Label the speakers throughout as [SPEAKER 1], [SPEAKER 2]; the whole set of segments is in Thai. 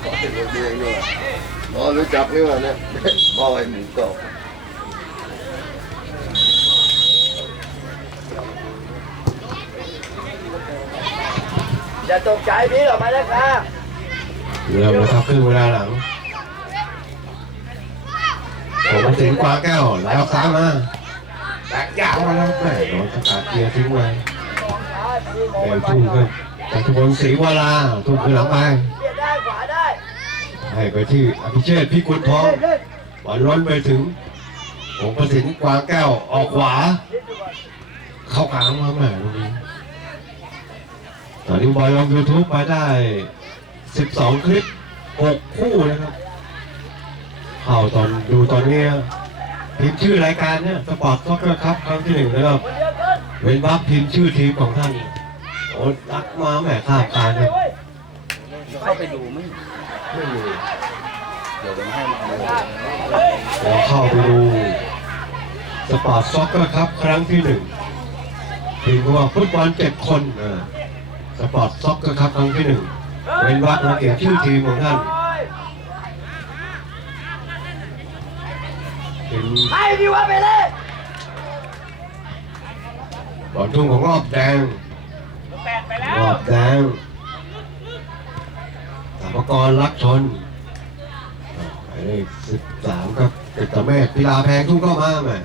[SPEAKER 1] เป็นคนเดียวนี่หว่าอ๋อรู้จักนี่หว่าเนี่ยหม้อไอ้หมูกรอบ
[SPEAKER 2] อย่าตกใจพี่ออกมาแล้วค่ะ
[SPEAKER 3] เริ่มแล้วครับครึ่งเวลาหลัง ผมมาถึงกวางแก้วไหลออกซ้ายมาแตกยาวมาแล้วแม่โดนสกัดเกียร์ทิ้งไว้เร็วทุ่มขึ้นจากทุบลศรีวราทุ่มขึ้นหลังไป
[SPEAKER 2] เปลี่ยนได้ขวาได้
[SPEAKER 3] ให้ไปที่อภิเชษพิกุลทอง
[SPEAKER 2] เล่น
[SPEAKER 3] บอลล้นไปถึงผมประสินกวางแก้วออกขวา
[SPEAKER 2] เข้า
[SPEAKER 3] กลางมาแม่ตรงนี้ ตอนนี้บอยลงยูทูบไปได้ 12 คลิป 6 คู่นะครับเข้าตอนดูตอนนี้พิมพ์ชื่อรายการเนี่ยสปอร์ตซ็อกเกอร์ครับครั้งที่หนึ่งนะครับ
[SPEAKER 2] เว้น
[SPEAKER 3] เว้นวักพิมพ์ชื่อทีมของท่านโอ้รักมาแม่ข้ามการครับ
[SPEAKER 2] เว้ย
[SPEAKER 4] เข้าไปดูไม่ไม่มี เดี๋ยวจะมให้มันดู
[SPEAKER 3] เข้าไปดูสปอร์ตซ็อกเกอร์ครับ ครั้งที่หนึ่งทีมว่าฟุตบอลเจ็ดคนสปอร์ตซ็อกเกอร์ครับครั้งที่หนึ่งเว้นวักมาเขียนชื่อทีมของท่านเป็น
[SPEAKER 2] ให้พี่ว่าไปเลย
[SPEAKER 3] บอลทุ่งของรอบแดง
[SPEAKER 2] แปดไปแล้ว
[SPEAKER 3] รอบแดงสามกรรักชน เลขสิบสามครับติดตะเมฆพิลาแพงทุ่งเข้ามาแหม่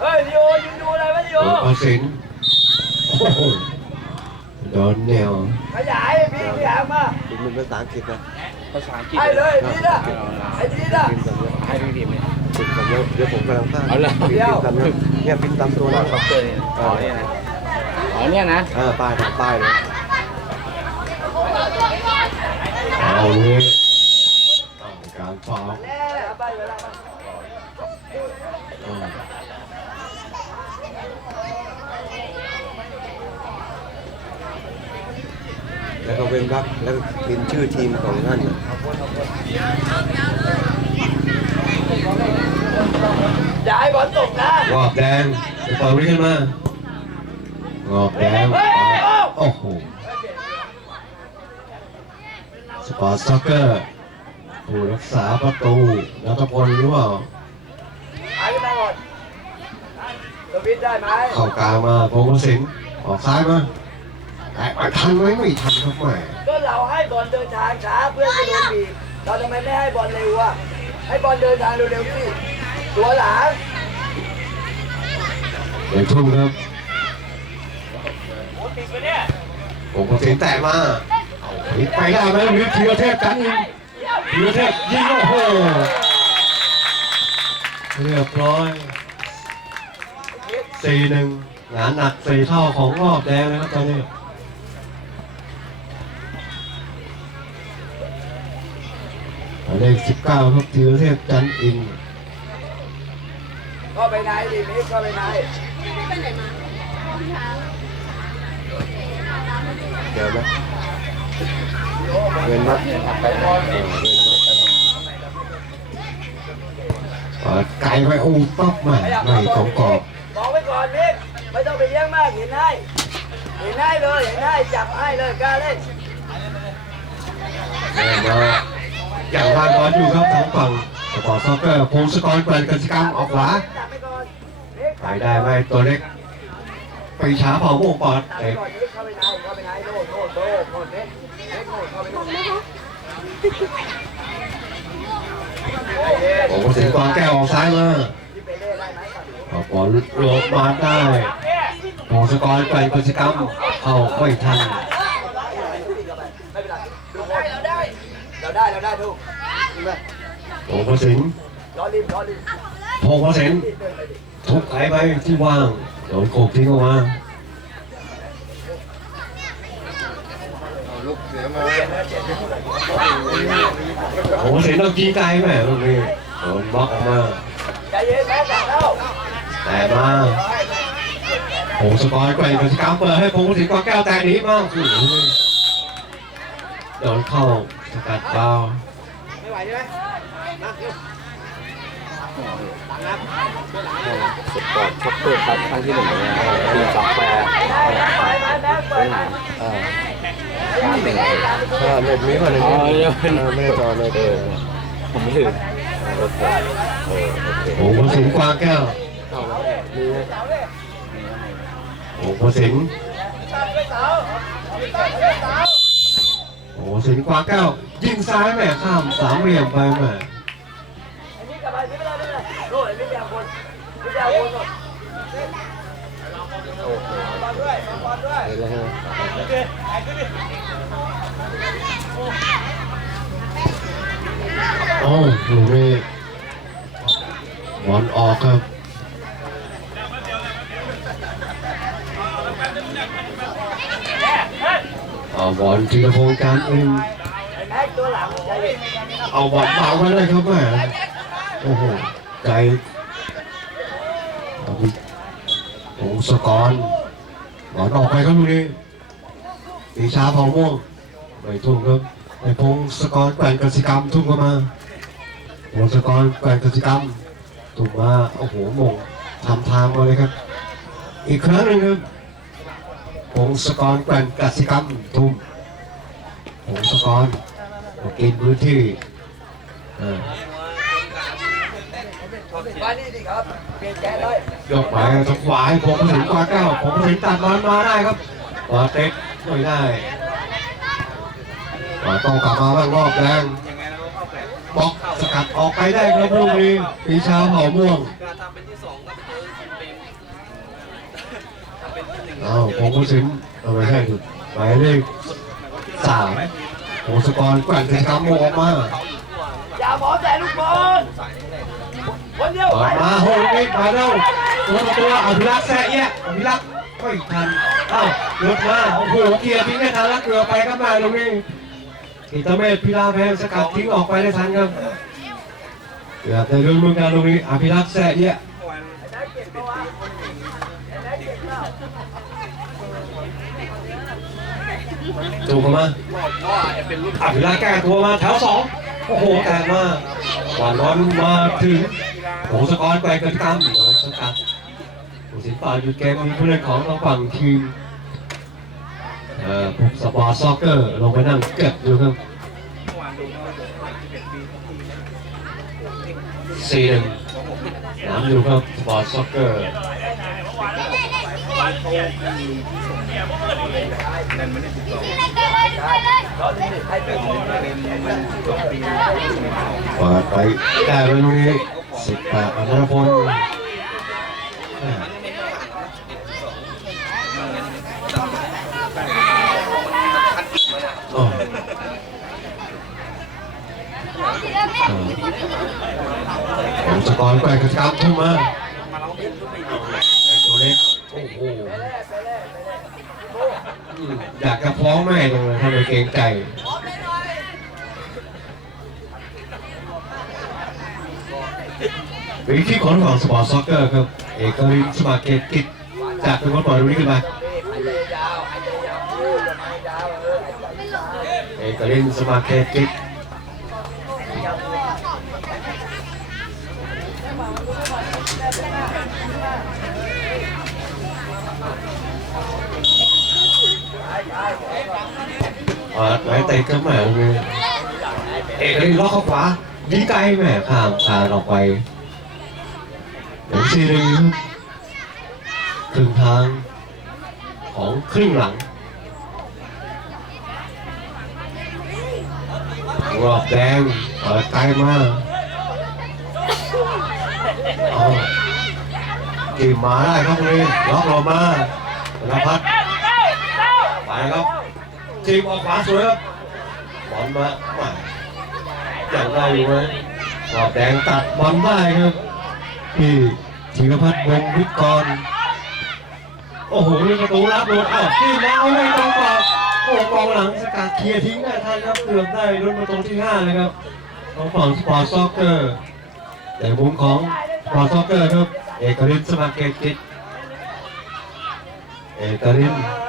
[SPEAKER 2] เฮ้ยลีโอยิงดูอะไรวะลีโอ
[SPEAKER 3] โดนประสินโอ้โหโดนแนว
[SPEAKER 2] ขยายพี่พี่หางมา
[SPEAKER 1] พิมพ์เป็นภาษาอังกฤษนะ
[SPEAKER 4] ภาษาอังกฤษ
[SPEAKER 2] ให้เลยนี่นะไอ้นี่นะ
[SPEAKER 1] พิมพ์กันเยอะ
[SPEAKER 4] ให้พี่ดิมเนี่ย
[SPEAKER 1] พิมพ์กันเยอะเดี๋ยวผมกำลังสร้าง
[SPEAKER 4] เอาเลย
[SPEAKER 1] พิมพ์กันเยอะเนี่ยพิมพ์ตามตัวเรา
[SPEAKER 4] คอปเตอร์เนี่ยอ๋อเนี่ยนะอ๋อเนี่ยนะ
[SPEAKER 1] เออป้ายตามป้ายเลย
[SPEAKER 3] เอาเลยต้องการฟาวล์
[SPEAKER 2] แน่เอาไปเวลาไป
[SPEAKER 3] อืม
[SPEAKER 1] แล้วก็เว้นวรรคแล้วก็พิมพ์ชื่อทีมของท่าน
[SPEAKER 2] อย่าให้บอลตกนะ
[SPEAKER 3] รอบแดงไปเปิดวิ่งขึ้นมารอบแดงโอ้โห สปอร์ตซ็อกเกอร์ผู้รักษาประตูนัทพลหรือเปล่า
[SPEAKER 2] หายไปหมดสวิตได้ไหม
[SPEAKER 3] เข้ากลางมาพงศ์สินออกซ้ายมาแต่ไปทันไหมไม่ทันครับแหม่
[SPEAKER 2] ก็เราให้บอลเดินทางช้าเพื่อนจะโดนบีบเราทำไมไม่ให้บอลเร็วอะให้บอลเดินทางเร็วๆสิตัวหลัง
[SPEAKER 3] เดี๋ยวทุ่มครับ
[SPEAKER 2] โอ้ติดไปเนี่ย
[SPEAKER 3] ผมก็เสียงแตกมา ไปได้ไหมหรือธีรเทพกันยิงธีรเทพยิงโอ้โหเรียบร้อยสี่หนึ่งงาหนักสี่เท่าของรอบแดงเลยครับตอนนี้เลขสิบเก้าครับธีรเทพจันทร์อิน
[SPEAKER 2] เข้าไปไหนดิมิกเข้าไปไหน
[SPEAKER 1] เจอไหมเว้นวรรค
[SPEAKER 4] ไปบอล
[SPEAKER 1] เออเว้นวรรค
[SPEAKER 3] เปิดไกลไปอู้ปั๊บมาไม่สมกอบ
[SPEAKER 2] บอกไว้ก่อนมิกไม่ต้องไปเลี้ยงมากเห็นให้เห็นให้เลยเห็นให้จับให้เลยกล้าเล่น
[SPEAKER 3] อย่างวานบอลอยู่ครับทางฝั่งสปอร์ตซ็อกเกอร์พงศกรเปิดกิจกรรมออกขวา
[SPEAKER 2] จับไปก่อนมิก
[SPEAKER 3] ไปได้ไหมตัวเล็กไปช้าเผาโมงปอดเตะ
[SPEAKER 2] ก่ ใจเย็น
[SPEAKER 3] ผมก็ถึงกวางแก้วออกซ้ายมา
[SPEAKER 2] ที่ไปเล่นได้ไหมก่อน
[SPEAKER 3] เอาบอลโหลดมาได้พงศกรเปิดกิจกรรมเข้าไม่ทัน
[SPEAKER 2] ไม่เป็นไรดูบอลเราได้เราได้เราได้ทุกเห็นไหม
[SPEAKER 3] ผมก็ถึง
[SPEAKER 2] รอริมรอริม
[SPEAKER 3] พงก็เห็น
[SPEAKER 2] รีบเดินไปดิ
[SPEAKER 3] ทุบไถไปที่ว่างโดนโขกทิ้งออกมา
[SPEAKER 1] เอาลูกเสียมา
[SPEAKER 3] ผมก็เห็นต้องกีไกลแม่ตรงนี้โดนบล็อกออกมา
[SPEAKER 2] ใจเย็นแม่จับแล้ว
[SPEAKER 3] แต่มาพงศกรเปิดกิจกรรมเปิดให้พงก็ถึงกวางแก้วแต่หนีบ้างโอ้โหโดนเข้าสกัดเบา
[SPEAKER 2] ไม่ไหวใช่ไหมนั่งเร็วตังครับ
[SPEAKER 4] สปอร์ตคอปเตอร์ครับครั้งที่หนึ่งนะทีมสองแปร
[SPEAKER 2] ไปไปไปแม่เปิดไป
[SPEAKER 4] เอ่า
[SPEAKER 1] เน็ตมีป่ะเน็ต
[SPEAKER 4] อ๋อ
[SPEAKER 1] มี
[SPEAKER 4] เดี๋ยวเป็น
[SPEAKER 1] อ่าไม่ได้จอเน็ตเออ
[SPEAKER 4] ผมไม่ถือ
[SPEAKER 1] โอเคเออโอเค
[SPEAKER 3] โอ้โหสิงห์กวางแก้ว
[SPEAKER 1] เอาละมีไหม
[SPEAKER 3] โอ้โหสิงห์โอ้โหสิงห์กวางแก้ว ยิงซ้ายแม่ข้ามสามเหลี่ยมไปแม่
[SPEAKER 2] อันนี้กลับไปไม่ได้ไม่ได้โน่นไม่ได้คนไม่ได้คนหรอก
[SPEAKER 1] โอเค
[SPEAKER 2] บอลด้วยบอลด้วย
[SPEAKER 1] เห็นแล้วใช่ไหม
[SPEAKER 3] โอ้ลูนี้บอลออกครับเอาบอลธีรพงษ์การอึ้ง
[SPEAKER 2] ไอ้แม็กตัวหลังเอา
[SPEAKER 3] บอลเบาไว้เลยครับแม่โอ้โห ใจโอ้สกอร์บอลออกไปครับลูกนี้ปีชาเผาม่วง ไม่ทุ่มครับไอพงศกรแกว่งกสิกรรมทุ่มเข้ามาพงศกรแกว่งกสิกรรมทุ่มมาโอ้โหมงทำทางมาเลยครับ อีกครั้งหนึ่งครับพงศกรแกว่งกสิกรรมทุ่มพงศกรกินพื้นที่เออ
[SPEAKER 2] มานี่ดิครับเปลี่ยนแกนเลย
[SPEAKER 3] ยกไปทางขวาให้ผมถึงกว่าเก้าผมถึงตัดบอลมาได้ครับบอลเต็กไม่ได้ บอลต้องกลับมาบ้างรอบแรงบล็อกสกัดออกไปได้ครับลูกนี้ปีชาเผาม่วงอ้าวผมก็ถึงเอาไม่ใช่ถูกหมายเลขสามโอสกรแกว่งกิจกรรมโมออกมา
[SPEAKER 2] อย่าหมอแต่ลูกบอลคนเดียว
[SPEAKER 3] ออกมาโหดนิดมาแล้วตัวต่อตัวอภิรักษ์แซ่แยะอภิรักษ์ไม่ทันอ้าวหลุดมาโอ้โหเกียร์ทิ้งไม่ทันแล้วเกือบไปครับมาตรงนี้ อิตาเมธพิลาแพงสกัดทิ้งออกไปได้ทันครับเกือบในเรื่องรุ่นการตรงนี้อภิรักษ์แซ่แยะจูเข้ามาอภิรักษ์แก้ตัวมาแถวสองโอ้โหแตกมาหวานร้อนมาถึงโอ้สกอร์แกว่งเกินกรรมโอ้โหสกัดโอ้สินป่าหยุดเกมมีผู้เล่นของทางฝั่งทีม พวกสปอร์ตซ็อกเกอร์ลงไปนั่งเก็บอยู่ครับสี่หนึ่งน้ำอยู่ครับสปอร์ตซ็อกเกอร์
[SPEAKER 2] เราดิให้เป็น
[SPEAKER 3] เปิดไปได้ไปลูกนี้สิบแปดอัครพลแม่โอ้ ผมสกอร์แกว่งกระชับทุ่มมาไอ้ตัวเล็กโอ้โหอยากจะฟ้องแม่จังเลยทำไมเกรงใจวิธีของฝั่งสปอร์ตซ็อกเกอร์ครับ เอกรินสมาเกตกิจจากเป็นคนปล่อยลูกนี้ขึ้นมา
[SPEAKER 2] หายใจยาวหายใจยาวพูดหายใจยาวเอ
[SPEAKER 3] กรินสมาเกตกิจ เปิดไว้เตะกับแหม่ลูกนี้เอกลินล็อกเข้าขวายิงไกลแหม่ข้ามคานออกไปเดี๋ยวซีรีส์ครึ่งทางของครึ่งหลังรอบแดงเปิดไกลมาเอาจีมาได้ครับเลยล็อกลงมาธนพัฒน์ไปครับ จีบออกขวาสวยครับบอลมามาอย่างได้อยู่ไหมรอบแดงตัดบอลได้ครับพี่ธีรพัฒน์วงวิกรโอ้โหนี่ประตูรับโดนอ้าวที่มาเอาไม่ตรงกว่าโอ้กองหลังสกัดเคลียร์ทิ้งได้ทันครับเกือบได้รุ่นประตูที่ห้าเลยครับของฝั่งสปอร์ตซ็อกเกอร์แต่มุมของสปอร์ตซ็อกเกอร์ครับเอกรินทร์สมาเกตกิจเอกรินทร์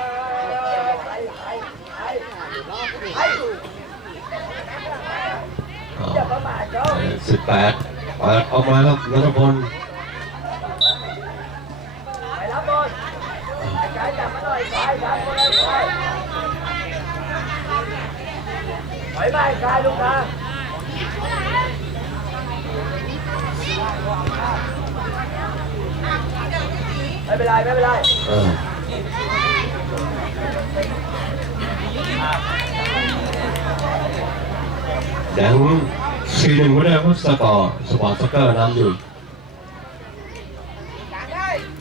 [SPEAKER 3] สิบ แปดเปิดออกมาครับนัทพล
[SPEAKER 2] ไปรับบอลไอ้กายจับมาหน่อยกายจับมาเลยกายอยมาคลายลูกค้าไม่เป็นไรไม่เป็นไร
[SPEAKER 3] เออแดง สี่หนึ่งก็ได้ครับสกอร์สปอร์ตสเกอร์นำอยู่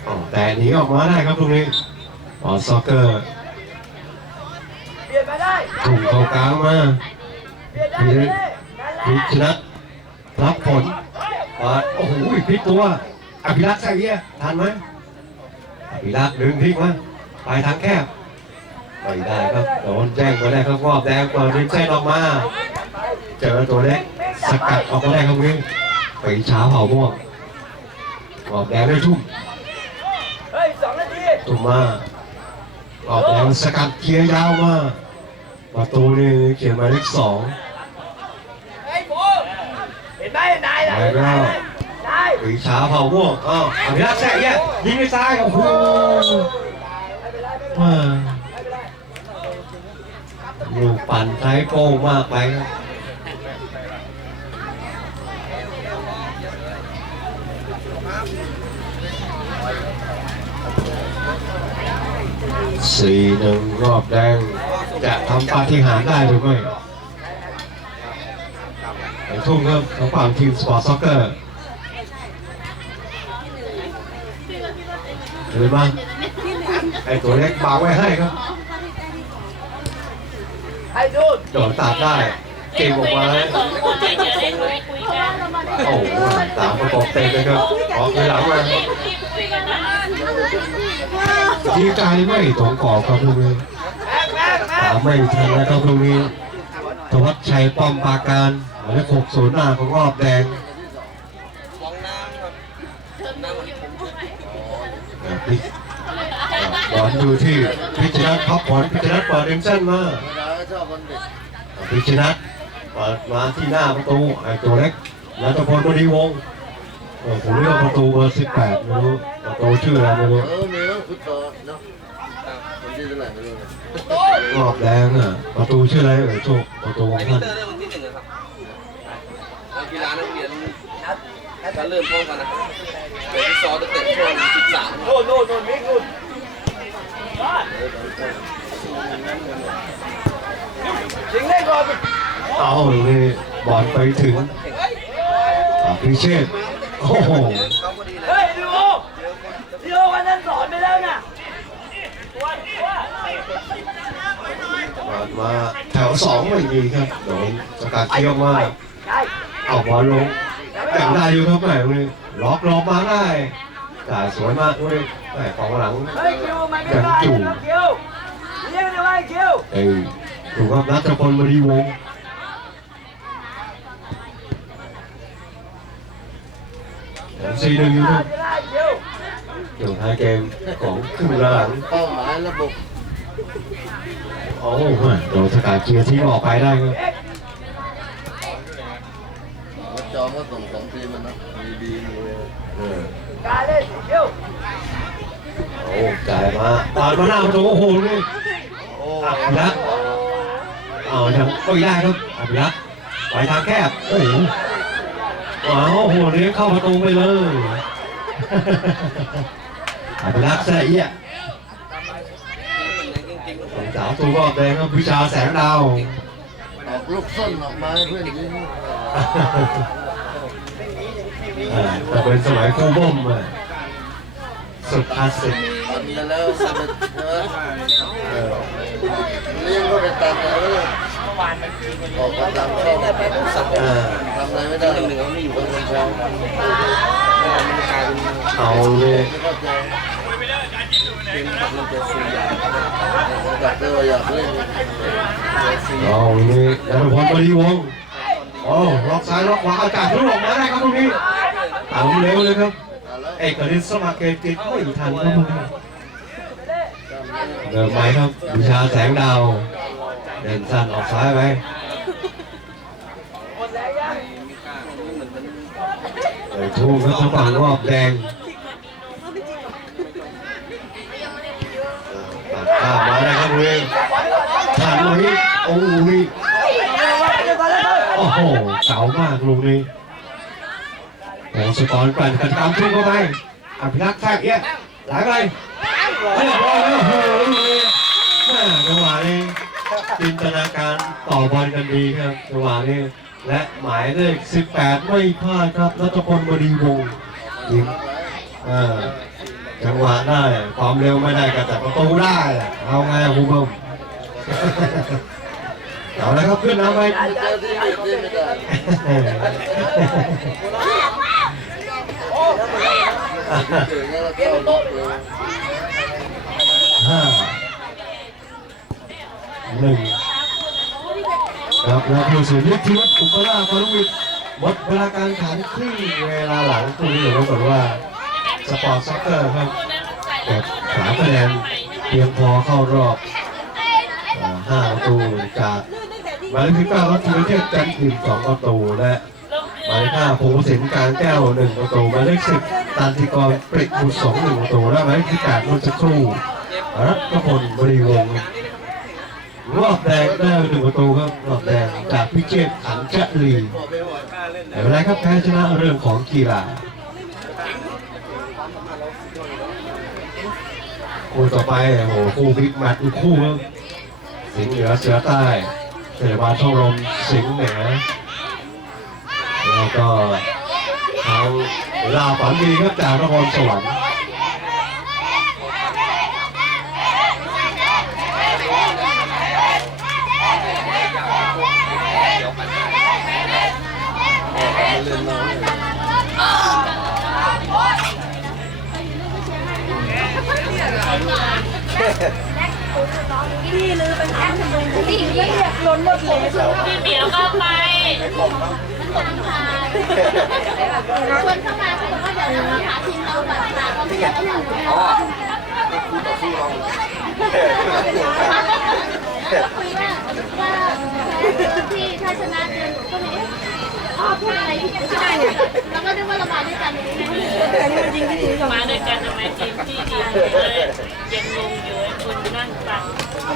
[SPEAKER 3] อ๋อแต่หนีออกมาได้ครับตรงนี้สปอร์ตสเกอร์
[SPEAKER 2] เปลี่ยนมาได้
[SPEAKER 3] ถูกเขากลางมา
[SPEAKER 2] เปลี่ยนได้
[SPEAKER 3] พิชนะรับผลมาโอ้โหพลิกตัวอภิรักษ์ใส่เงี้ยทันไหมอภิรักษ์ดึงพลิกมาไปทางแคบไม่ได้ครับโดนแจ้งมาได้ครับรอบแดงเปิดดินเส้นออกมา เจอตัวเล็กสกัดออกมาได้ครับนี้ปีเช้าเผาม่วงรอบแดงได้ทุ่ม
[SPEAKER 2] เฮ้ยสองนาที
[SPEAKER 3] ทุ่มมารอบแดงสกัดเคลียร์ยาวมาประตูนี่เขียนหมายเลขสอง
[SPEAKER 2] เฮ้ยบูเห็นไหมนายล่ะ
[SPEAKER 3] ไปแล้ว
[SPEAKER 2] นาย
[SPEAKER 3] ปีเช้าเผาม่วงอ้าวอภิรักษ์แซ่เงี้ยยิงไปซ้ายโอ้โห
[SPEAKER 2] ไม่เป็นไรไม่เป็นไร
[SPEAKER 3] มา
[SPEAKER 2] ไม่เป็นไร
[SPEAKER 3] ลูกปั่นไทยโก้มากไปครับ สี่หนึ่งรอบแดง จะทำปาฏิหาริย์ได้หรือไม่ในทุ่งครับของฝั่งทีมสปอร์ตซ็อกเกอร์เดินมาไอตัวเล็กบางไว้ให้ครับ
[SPEAKER 2] ให้ดู
[SPEAKER 3] โดดตัดได้ เก่งออกมาแล้ว
[SPEAKER 5] สองคนเฉยๆได้คุยกัน
[SPEAKER 3] โอ้โหตามประกบเต็มเลยครับออกไปหลังมา
[SPEAKER 5] คุยกันนะ
[SPEAKER 3] ทีไกลไม่ตรงกอบครับลูกนี้
[SPEAKER 2] แม็กแม็กแม็
[SPEAKER 3] ตามไม่ทันแล้วครับลูกนี้ธวัชชัยป้อมปาการหมายเลขหกศูนย์หน้าของรอบแดงบอลอยู่ที่พิชนัทพับบอลพิชนัทเปิดเดมเส้นมาพิชนัทเปิดมาที่หน้าประตูไอ้ตัวเล็กนัทพลบดีวงโอ้ผมเรียกประตูเบอร์18ไม่รู้ประตูชื่ออะไรไม่รู้
[SPEAKER 1] ฟุตซอลเนาะคนที่เท่าไหร่ไม่รู้นะ
[SPEAKER 3] รอบแดงอะประตูชื่ออะไรเอ่ยโชคประตูของท่าน
[SPEAKER 4] เตอร์ได้วันที่หนึ่งนะครับนักกีฬานักเรียนจะเริ่มพร้อมกันนะครับเดี๋ยวที่ซอจะเตะช่วงสิบสาม
[SPEAKER 2] โน่นโน่นโน่นมิกนู่นยิงเล่นก่อน
[SPEAKER 3] เอาเลยบอลไปถึงอภิเชษฐ์โอ้โห
[SPEAKER 4] เขาพอดีเลย
[SPEAKER 2] เฮ้ยดูดิโอวันนั้นสอนไปแล้วนะ
[SPEAKER 3] บอลมาแถวสองไม่มีครับโดนสกัดเคี้ยวมา
[SPEAKER 2] ใช่
[SPEAKER 3] เอาบอลลงอย่างได้อยู่ครับแหมเลยล็อกลงมาได้จ่ายสวยมากด้วยแหมของหลัง
[SPEAKER 2] เฮ้ยคิวมันไม่ได้นะคิวเรียกได้ว่าคิว
[SPEAKER 3] เอ้ยถูกครับนัทพลบดีวงศ์สี่หนึ่งอยู่ครับ
[SPEAKER 2] ไม่ได้คิว
[SPEAKER 3] อยู่ท้ายเกมของครึ่งหลัง
[SPEAKER 1] เป้าหมายระบบ
[SPEAKER 3] โอ้โหโดนสกัดเคลียร์ที่ออกไปได้ครับ
[SPEAKER 1] วัดจอมก็ส่งสองทีมมันนะมีบีมีเลย
[SPEAKER 3] เออ
[SPEAKER 2] การเล่นคิว
[SPEAKER 3] โอ้จ่ายมาปาดมาหน้าประตูโอ้โหนี่
[SPEAKER 1] อ้
[SPEAKER 3] อภิรักษ์เอายังก็ไม่ได้ครับอภิรักษ์ไปทางแคบโอ้โหว้าวโอ้โหเลี้ยเข้าประตูไปเลย อภิรักษ์แซ่เอี้ยสองสาวตัวรอบแดงครับวิชาแสงดาว
[SPEAKER 1] ออกลูกส้นออกมาให้เพื่อนยิง
[SPEAKER 3] อ่าแต่เป็นสมัยครูบ้มอะสุดคลาสสิก
[SPEAKER 1] ตันไปแล้วสำเร็จใช่ไหมเออเลี้ย งก็ไปตันเลยออกมาตามเข้า
[SPEAKER 3] อ่า
[SPEAKER 1] ทำอะไรไม่ได้หนึ่งไม่อยู่บนเงินทอง
[SPEAKER 3] เอาเลย
[SPEAKER 1] ไม่เข้าใจ
[SPEAKER 4] เกมขับมันจะซีอยาง
[SPEAKER 1] อยากเล่นอยากเล่น
[SPEAKER 3] เอาเลยแล้วพลบริวงโอ้ล็อกซ้ายล็อกขวาอากาศรุ่งออกมาได้ครับตรงนี้เอาเร็วเลยครับเอกฤทธิ์สมัครเกมติดไม่ทันครับเดินไหมครับวิชาแสงดาว เดินสั้นออกซ้ายไป
[SPEAKER 2] หมดแรงยัง
[SPEAKER 3] เปิดทุ่งครับทางฝั่งรอบแดงตัดข้ามมาได้ครับตรงนี้ผ่านมาที่โอ้โหโอ้โหเก๋ามากลูกนี้โอ้สกอร์แกร่งกันตามทุ่งเข้าไปอภิรักษ์แทรกเอี้ยหลังไรโอ้โหลูกนี้แม่จังหวะนี้ จินตนาการต่อบอลกันดีครับจังหวะนี้และหมายเลข 18 ไม่พลาดครับรัตพลบดีวงศ์ยิงอ่าจังหวะได้ความเร็วไม่ได้ก็แต่ประตูได้เอาไงอะครูเบิมเอาละครับขึ้นนำไป
[SPEAKER 2] อาจา หนึ่
[SPEAKER 1] ง
[SPEAKER 3] ครับแล้วผู้สูงฤทธิวัฒน์อุปราชพารุวิทย์หมดเวลาการข่งครึ่งเวลาหลังคู่นี้เดี๋ยวรู้ก่อนว่าสปอร์ตซ็อกเกอร์ครับเก็บสามคะแนนเพียงพอเข้ารอบห้าประตูจากหมายเลขที่เก้าครับธีรเทพจันทร์อิ่มสองประตูและหมายเลขห้าพงศิลป์การแก้วหนึ่งประตูหมายเลขสิบตันติกรปริกบุตรสองหนึ่งประตูและหมายเลขที่แปดนนทครู่รัตพลบริวงศ์ รอบแดงได้หนึ่งประตูครับรอบแดงจากพิเชษขันจะลีแต่เป็นไรครับแพ้ชนะเรื่องของกีฬาคู่ต่อไปโอ้โหคู่บิ๊กแมตช์คู่ครับสิงห์เหนือเสือใต้เทศบาช่องลมสิงห์เหนือแล้วก็ทางลาวฝันดีครับจากนครสวรรค์
[SPEAKER 5] พี่เหมียวก็ไป
[SPEAKER 6] ชวนเข้ามาเขาบอกว่าเดี๋ยวจะมาหาทีมเราแบบหาความเพียรก็อยู่แล้ว คุยว่าว่าที่ถ้าชนะเดือนก็ไม่พ่อพูดอะไรที่ไม่ใช่เนี่ยแล้วก็นึกว่าเรามาด้วยกันแต่นี่มันจริงที่ถือ
[SPEAKER 5] มาด้วยกันทำไมทีมที่ดีเลยยังงงอยู่ไอ้คนนั่งฟัง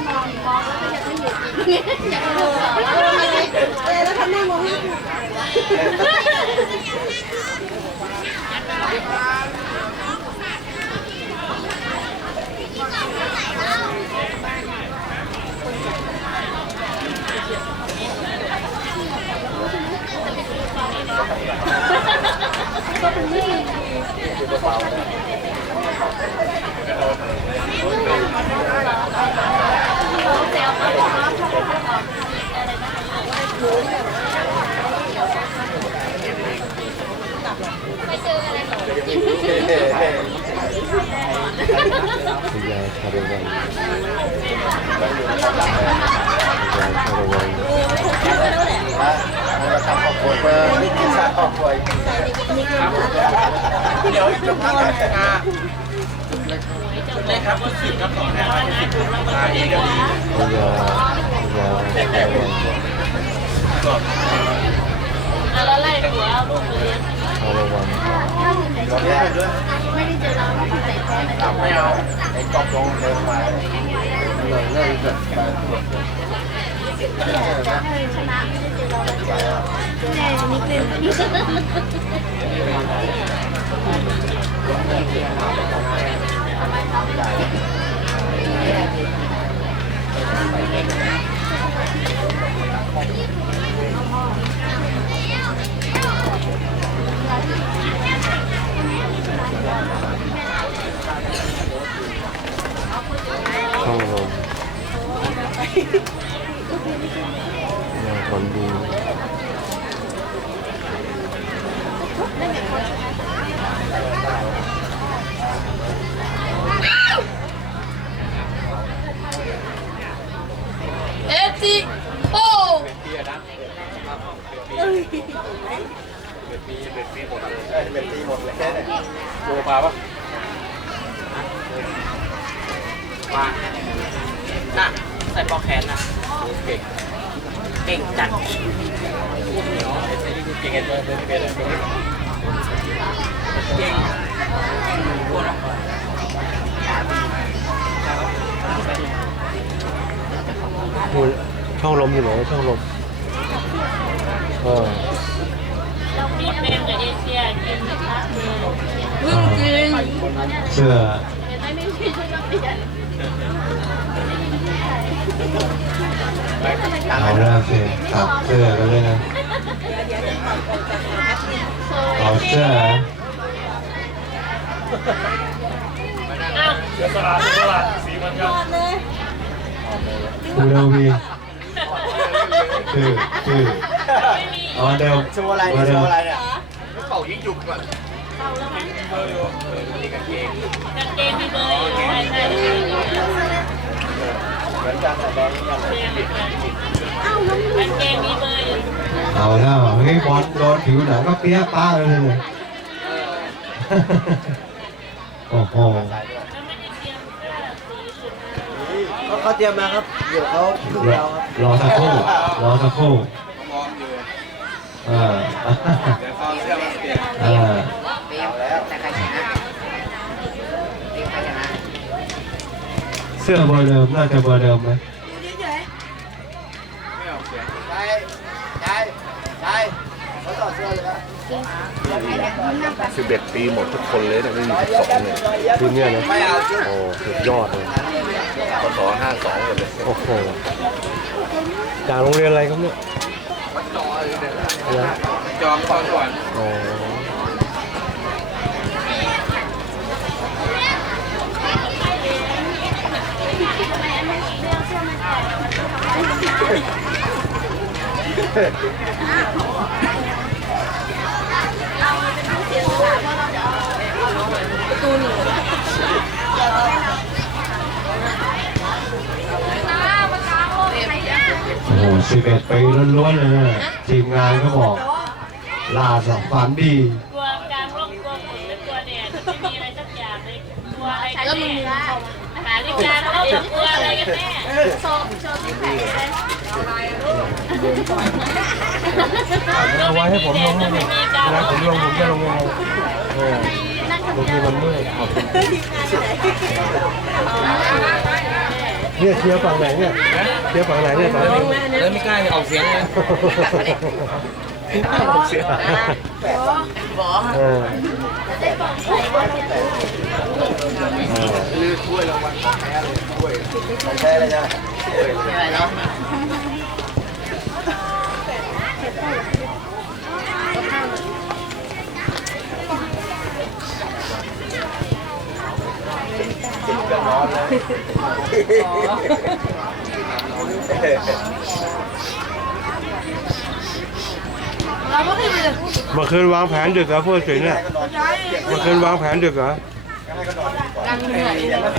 [SPEAKER 6] มองมองแล้วก็อยังไม่หยุดอยากดูเออแล้วทำหน้างง ไปเจออะไร
[SPEAKER 1] มันก็ทำครอบครัวมาสร้างครอบครัว
[SPEAKER 4] เดี๋ยวจะพักกันอะเลขครับก็สิบครับสองแถวสิบอ่าเองเดี๋ยวนี้
[SPEAKER 5] แล้วไล่หัวลูกไปเลี้ยง
[SPEAKER 1] ตอนนี้ด้วย
[SPEAKER 6] ไม่ได้เจอเราที่ไหนแพ้เลย
[SPEAKER 1] ทำไม่เอาไอ้กอบลงเดินมาเลยเลยจะไป
[SPEAKER 6] ชนะไม่ได้เจอเราแน่นิดนึง
[SPEAKER 7] ช่องลมมาคนดู
[SPEAKER 6] เอติโอ
[SPEAKER 1] เป็นตีหมดเลยเนี่ย
[SPEAKER 4] โบปลาปะมาน่ะใส่ปลอกแขนนะเก่งเก่งจัดเก่งเกินเกินเกินเกินเก่งโคตร
[SPEAKER 7] ช่องลมอยู่ไหนช่องลมเออ
[SPEAKER 5] เรามีแมงกับเอเชียกินนะคะ
[SPEAKER 3] เสื้อ
[SPEAKER 6] เห็นไหมไม่มีชุดเปลี่ยน
[SPEAKER 3] เอาแล้วสิตัดเสื้อก็เลยนะเอาเสื้อ
[SPEAKER 5] อ้าว
[SPEAKER 3] ดูเร็วพี่ ชื่อชื่อเอามาเดิม
[SPEAKER 2] โชว์อะไร
[SPEAKER 3] มา
[SPEAKER 2] โช
[SPEAKER 3] เดิม
[SPEAKER 2] ว์อะไรเนี่ย
[SPEAKER 5] เข้าแล้วมั้งกางเกงมีเบอร์อยู่ใช่ใช่
[SPEAKER 2] เหมือนกันแต่แดงเหมือนกัน
[SPEAKER 5] กางเกงมีเบอร์อยู่
[SPEAKER 3] เอาแล้วเฮ้ยบอลโดนผิวหนังก็เปี้ยป้าเลยเนี่ยโอ้โห
[SPEAKER 2] เขาเขาเตรียมมาครับ เดี๋ยวเขาดู
[SPEAKER 3] รอ
[SPEAKER 2] เราครับ
[SPEAKER 3] รอสักครู่รอสักครู่
[SPEAKER 4] มองอยู่
[SPEAKER 3] อ่า
[SPEAKER 4] เดี๋ยวเขาเสื้อมาเปลี่ยน
[SPEAKER 3] อ่า
[SPEAKER 2] เอาแล้ว
[SPEAKER 3] เสื้อเบอร์เดิมน่าจะเบอร์เดิมไหม
[SPEAKER 4] ไม่ออกเสียง
[SPEAKER 2] ใช่ใช่ใช่เขาต่อเสื้อเลยนะ
[SPEAKER 7] สิบเอ็ดปีหมดทุกคนเลยนะไม่มีสิบสองเนี่ยคือเนี่ยนะ
[SPEAKER 2] ไม่เอาชุด
[SPEAKER 7] โอ้สุดยอดเลย พศห้าสองหมดเลยโอ้โหจากโรงเรียนอะไรครับเนี่ยนะ
[SPEAKER 4] จอมตอนก่อน
[SPEAKER 7] อ๋อ
[SPEAKER 3] โอ้โห สิบเอ็ดปีล้วนๆเลยนะทีมงานก็บอกล่าสัตว์ฝันดี
[SPEAKER 5] กลัวกลางร่มกลัวฝนและกลัวแดดไม่มีอะไรสักอย่างเลยกลัวอะไรกันแน่หาฬิกาแล้วจะกลัวอะไรกันแน่
[SPEAKER 6] โชว์โชว์ที่แขนเลย
[SPEAKER 7] เอาไว้ให้ผมลงเลยเนี่ยเวลาผมลงผมจะลงยังไงเออ
[SPEAKER 6] นั่งทำ
[SPEAKER 7] บาง
[SPEAKER 6] งา
[SPEAKER 7] ที
[SPEAKER 6] น
[SPEAKER 7] มันเมื่อยเนี่ยเชียร์ฝั่งไหนเนี่ย เชียร์ฝั่งไหนเนี่ยฝั่งไหน
[SPEAKER 4] แล้วไม่กล้าออกเสียงเลย
[SPEAKER 7] เสียเออ
[SPEAKER 2] ลือถ้วยรางวัลแพ้เลยถ้วยของแพ้เลยนะ
[SPEAKER 7] เมื่อคืนวางแผนดึกเหรอพูดถึงเนี่ยเมื่อคืนวางแผนดึกเหรอ